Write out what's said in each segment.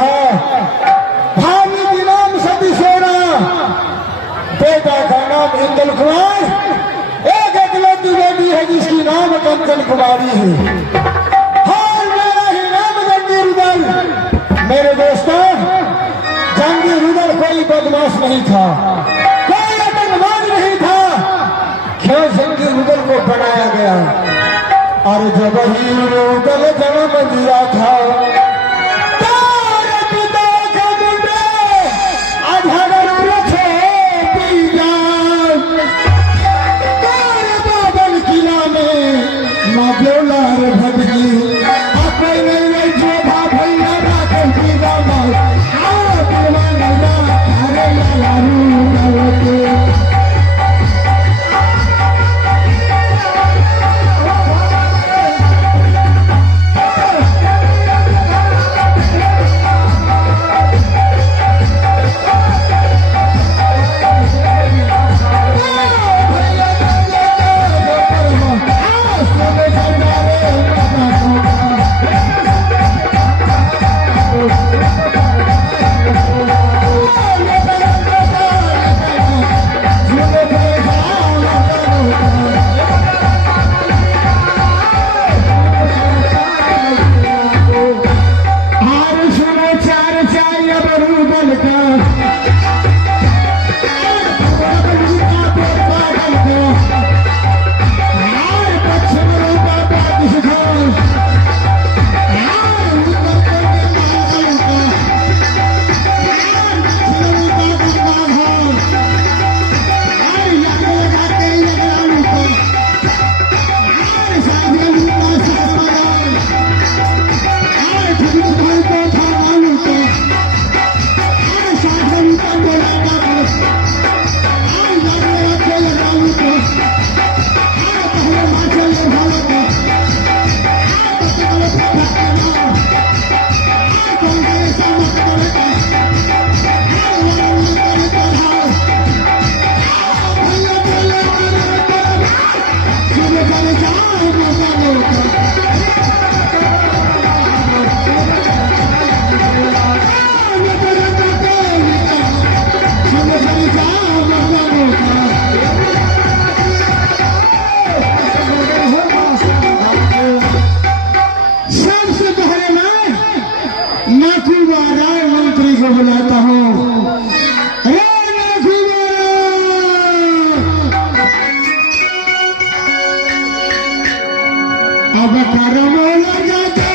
था। भाभी की नाम सती सोना, बेटा का नाम इंदल कुमार, एक इकलौती बेटी है जिसकी नाम कंचन कुमारी है। और मेरा ही नाम जंगीर उदल। मेरे दोस्तों, जंगीर उदल कोई बदमाश नहीं था, कोई आतंकवाद नहीं था। क्यों जंगीर उदल को बनाया गया? और जब ही उदल जन्म दिया था, तारे पिता के मुंडे अधर रखे पीजा। तारे बादल किला में माँ बोलार भटकी, अपने जो भाभैया राखन पीजा माँ, आप मानला अरे लालू गलते। बुलाता हूँ, अब करम लगा के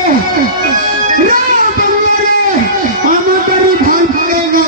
हम तेरी भाई पड़ेगा।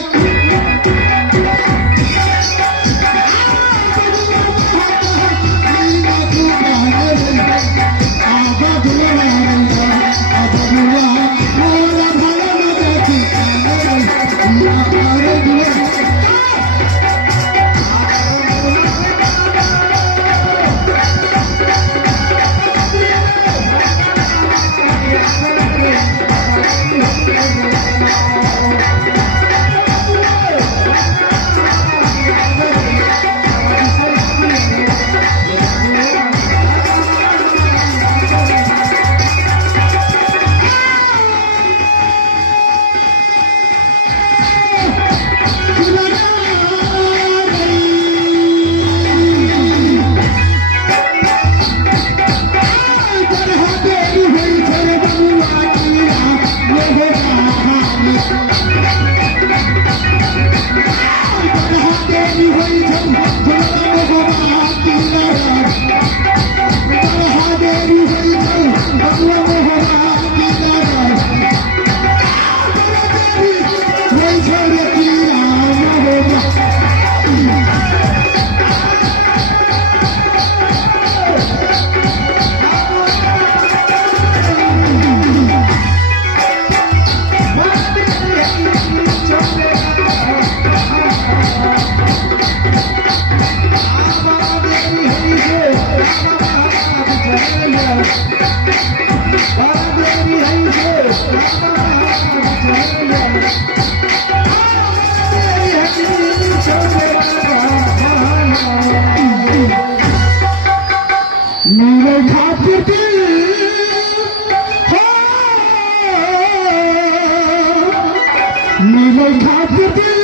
मिले खातिर दिल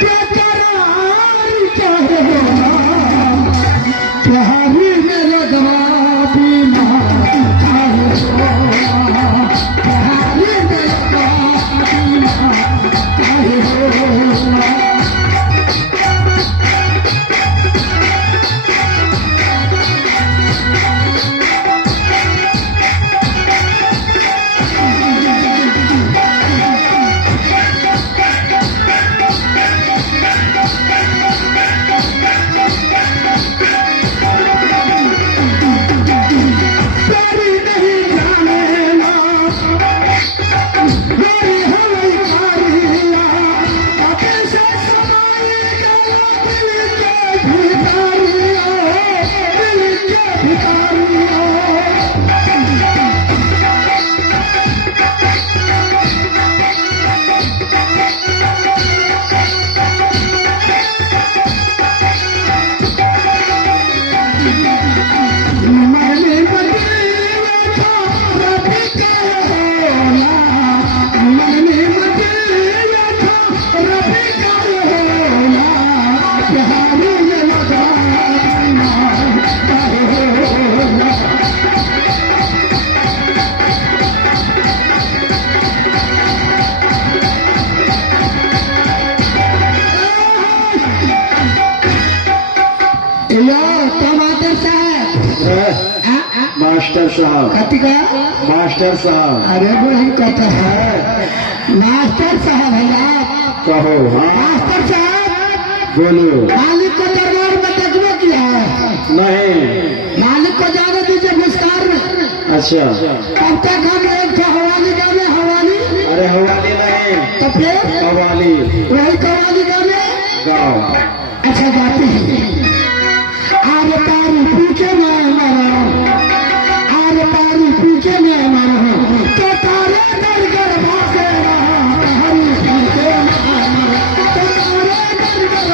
बेकरार क्या होगा प्यार मेरा गवाबी ना प्यार मेरा गवाबी ना मास्टर साहब कतिका मास्टर साहब अरे वही कहता है मास्टर साहब भैया कहो मास्टर साहब बोलो मालिक को दरबार में देखने किया नहीं मालिक को जाने दीजिए भूस्कार में अच्छा कब तक हम एक हवाली गाने हवाली अरे हवाली नहीं तो फिर हवाली वही कवाली गाने गाओ अच्छा गाते हैं आरे तारी पूछे मैं मारा तारी पीछे में मारा तो तारे डर कर भागे हरी पीछे तो तारे डर कर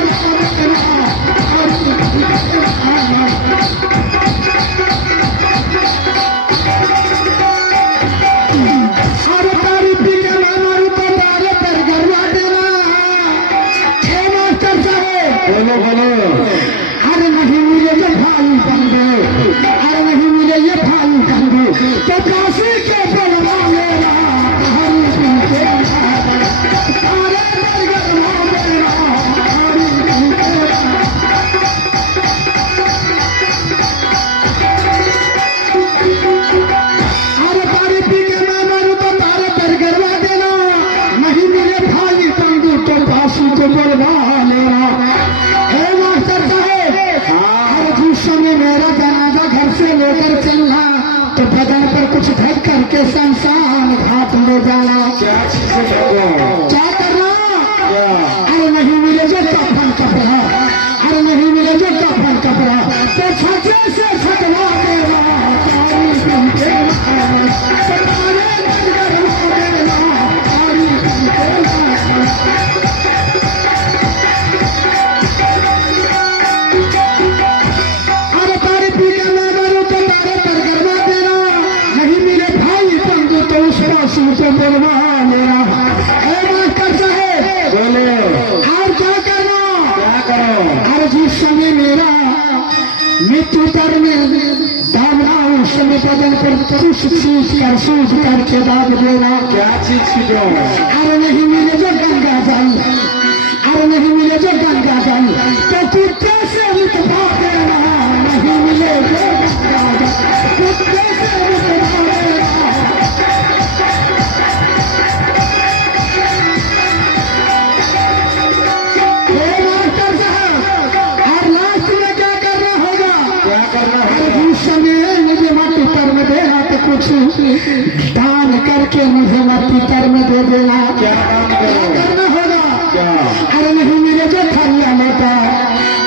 अरे तारी पीछे में मारू तो तारे डर कर देना हे मास्टर साहब बोलो बोलो अरे नहीं मिले तो भाई बन गए अरे नहीं मिले ये भाई बन गए तो काशी के बलवा मेरा हरी पीछे तारे बलवा मेरा हरी अरे तारी पी के मैं मारू तो तारे पर गरवा देना नहीं मिले भाई बन गए तो काशी को बलवा लेना हे मास्टर साहब समय मेरा जनाजा घर से लेकर चलना तो बदन पर कुछ ढक करके शमशान घाट ले जाना क्या करना अरे नहीं मिले जो कफन कपड़ा अरे नहीं मिले जो कफन कपड़ा तो छजे से छटवा देना से बोलवा मेरा मास्टर साहब बोले और क्या करो और जिस समय मेरा मृत्यु पर में दामरा उस समय बदन पर कुछ चीज कर सूझ करके दाग देना क्या चीज दो अरे नहीं मिले जो गंगा जल अरे नहीं मिले जो गंगा जल तो कुत्ते से लिखवा देना नहीं मिले जो गंगा जल कुत्ते से लिखवा देना कुछ दान करके मुझे पितर में दे देना क्या करना होगा अरे नहीं मिले जो थरिया लेता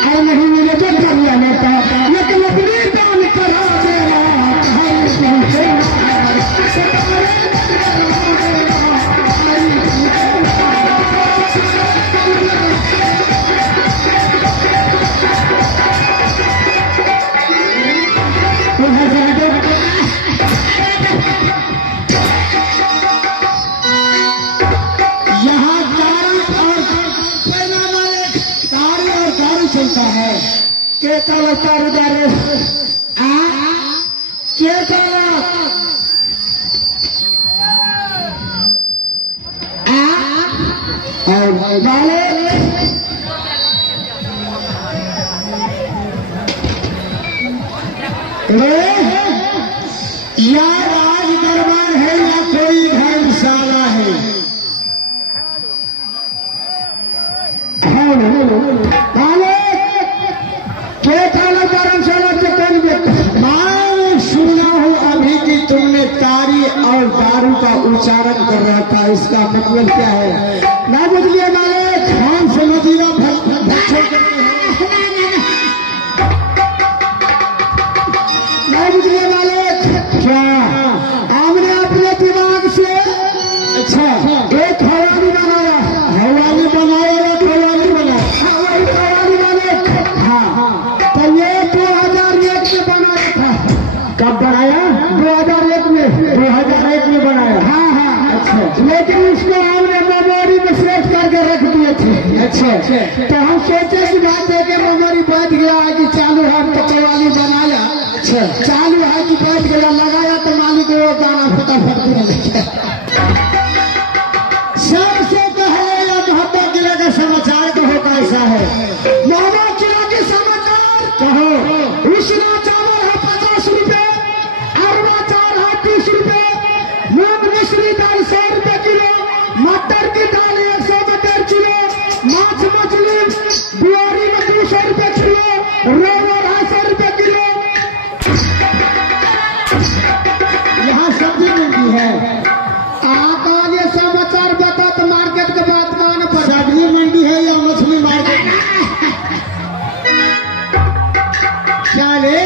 अरे नहीं मिले जो थरिया लेता लेकिन अपनी दान करा देना के ताला तारुदार के ताला और वाले या राज दरबार है या कोई धर्मशाला है। क्या थाना धर्मशाला से कौन मैं सुना हूँ अभी कि तुमने तारी और दारू का उच्चारण कर रहा था, इसका मतलब क्या है? ना बुझलिए मालिक, हम समझिएगा ना बुझलिए मालिक, क्या हमने अपने दिमाग से अच्छा एक हवाली बनाया, हवाली बनाया या खवाली बनाया? हवाली मालिक। हाँ, तो ये 2001 में बनाया था। कब बनाया? 2001 में। 2001 में बनाया। हाँ हाँ, अच्छा। लेकिन इसको हमने मेमोरी में सेव करके रख दिए थे। अच्छा, तो हम सोचे कि बात है कि मेमोरी बैठ गया है कि चालू है, तो खवाली बनाया। अच्छा, चालू है कि बैठ गया, लगाया तो मालिक वो गाना फटाफट नहीं। सबसे पहले यह मोहब्बत किला का समाचार कहो कैसा है? मोहब्बत किला के समाचार कहो। उसना चावल है 50 रुपए, अरवा चावल है 30 रुपए, मूंग मिश्री दाल 100 रुपए किलो, मटर की दाल 100 किलो, माछ मछली बुआरी में 200 रुपए किलो, रोहू 250 रुपए किलो। यहाँ सब्जी मिलती है। आकाल ये समाचार बता तो मार्केट के बात कौन पर? सब्जी मंडी है या मछली मार्केट? चले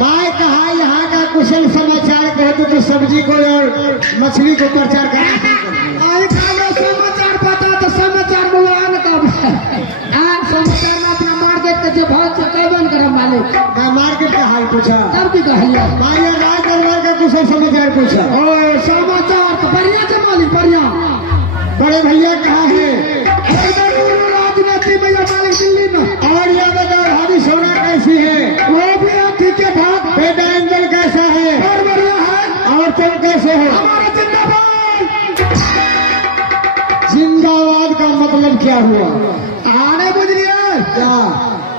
मैं कहा यहाँ का कुशल समाचार कहो तो सब्जी को और मछली को प्रचार करना। समाचार बता तो समाचार बुलान कब? समाचार में अपना मार्केट के जो भाव से कौन कर मालिक? मैं मार्केट का हाल पूछा तब की कहिए भाई, राज दरबार का कुशल समाचार पूछा। और समाचार तो बढ़िया थे मालिक, बढ़िया। बड़े भैया कहाँ है? राजनीति में या मालिक दिल्ली में। और यह बताओ हरी सोना कैसी है? वो भी ठीक है भाग। बेटा इंजन कैसा है? और बढ़िया है। और तुम कैसे हो? हमारा जिंदाबाद। जिंदाबाद का मतलब क्या हुआ? आने बुझ लिया क्या?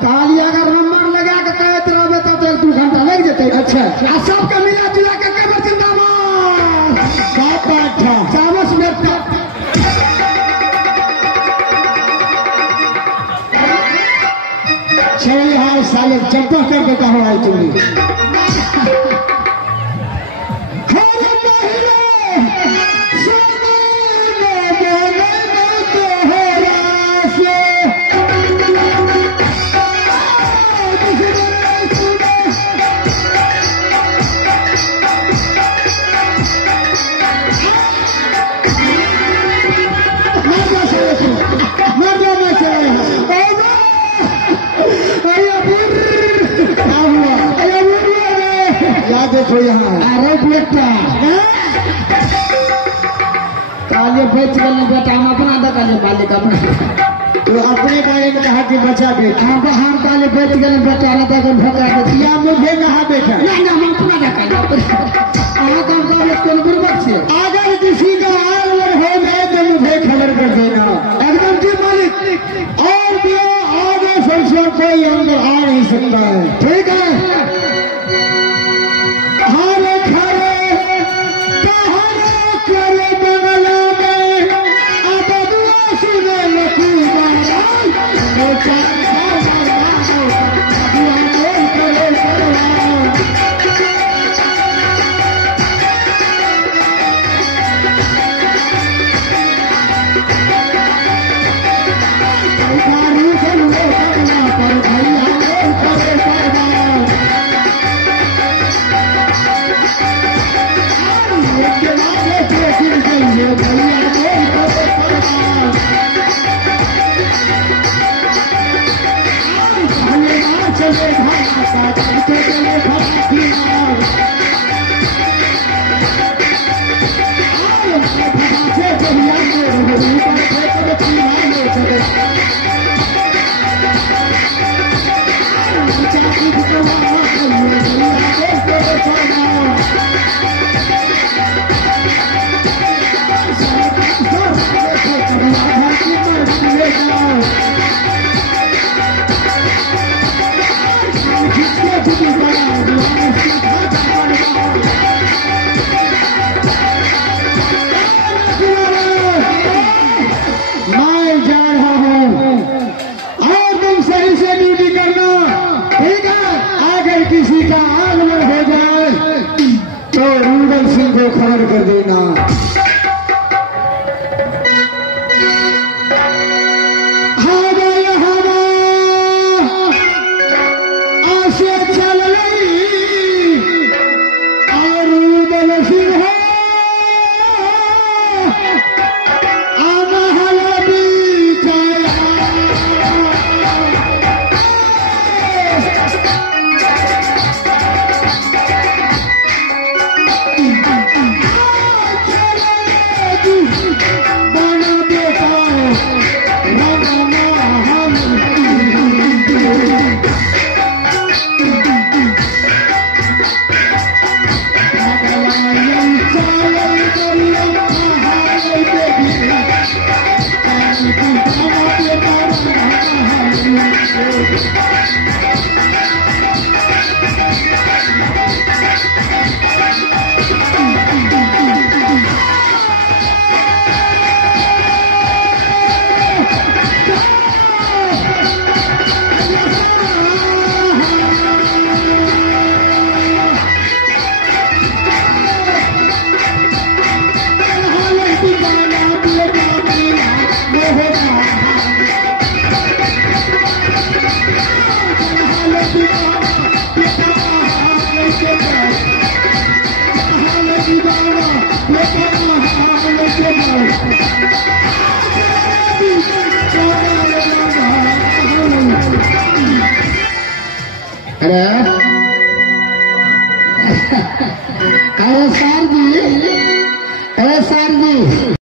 काली अगर नंबर लगा के कहते रहे तो 1-2 घंटा लग जाते। अच्छा, सबका मिला जुला के केवल जिंदाबाद। बात था चावस में चलिए। हाँ साले चप्पा कर देता हूँ आज तुम्हें। देखो यहाँ अरे बेटा काले बेच गए बेटा, हम अपना दकाले मालिक अपना। तो अपने बारे में कहा कि बचा बेटा। हम काले बेच गए बेटा, या मुझे कहा बेटा? नहीं ना, हम अपना दकाले अगर किसी का आग हो गए तो मुझे खबर कर देना। एकदम जी मालिक। और भी आगे फैसला कोई अंदर आ नहीं सकता है, ठीक है? हरे खरे कहरे करे बंगला में अब दुआ सुने लखी पार कर देना। Let's go.